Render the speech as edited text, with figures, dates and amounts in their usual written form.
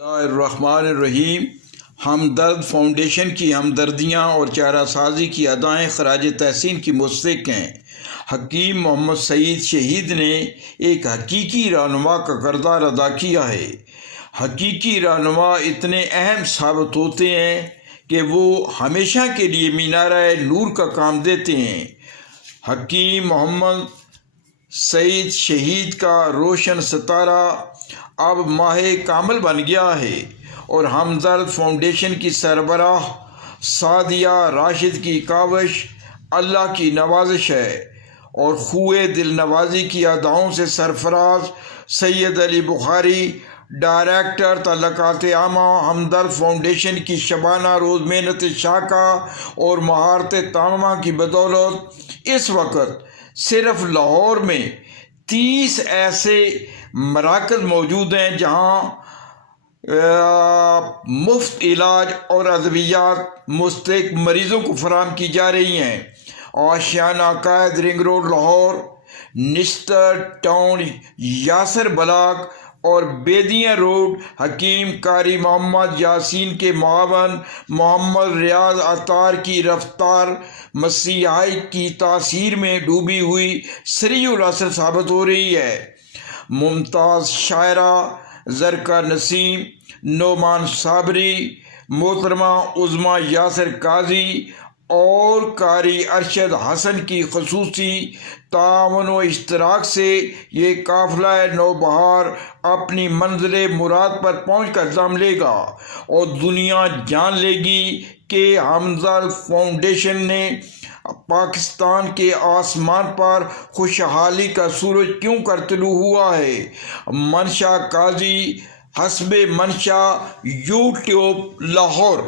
الرحمن الرحیم۔ ہمدرد فاؤنڈیشن کی ہمدردیاں اور چارہ سازی کی ادائیں خراج تحسین کی مستحق ہیں۔ حکیم محمد سعید شہید نے ایک حقیقی رہنما کا کردار ادا کیا ہے۔ حقیقی رہنما اتنے اہم ثابت ہوتے ہیں کہ وہ ہمیشہ کے لیے مینارہ نور کا کام دیتے ہیں۔ حکیم محمد سعید شہید کا روشن ستارہ اب ماہ کامل بن گیا ہے اور ہمدرد فاؤنڈیشن کی سربراہ سعدیہ راشد کی کاوش اللہ کی نوازش ہے اور خوئے دل نوازی کی اداؤں سے سرفراز سید علی بخاری، ڈائریکٹر تعلقات عامہ، ہمدرد فاؤنڈیشن کی شبانہ روز محنت شاقہ اور مہارت تامہ کی بدولت اس وقت صرف لاہور میں 30 ایسے مراکز موجود ہیں جہاں مفت علاج اور ادویات مستحق مریضوں کو فراہم کی جا رہی ہیں۔ آشیانہ قائد رنگ روڈ لاہور، نشتر ٹاؤن یاسر بلاک اور بیدیاں روڈ حکیم قاری محمد یاسین کے معاون محمد ریاض عطار کی رفتار مسیحائی کی تاثیر میں ڈوبی ہوئی سریع الاثر ثابت ہو رہی ہے۔ ممتاز شاعرہ زرکا نسیم، نعمان صابری، محترمہ عظمیٰ یاسر قاضی اور قاری ارشد حسن کی خصوصی تعاون و اشتراک سے یہ قافلہ نوبہار اپنی منزل مراد پر پہنچ کر دم لے گا اور دنیا جان لے گی کہ ہمدرد فاؤنڈیشن نے پاکستان کے آسمان پر خوشحالی کا سورج کیوں کر طلوع ہوا ہے۔ منشا قاضی، حسب منشا، یوٹیوب لاہور۔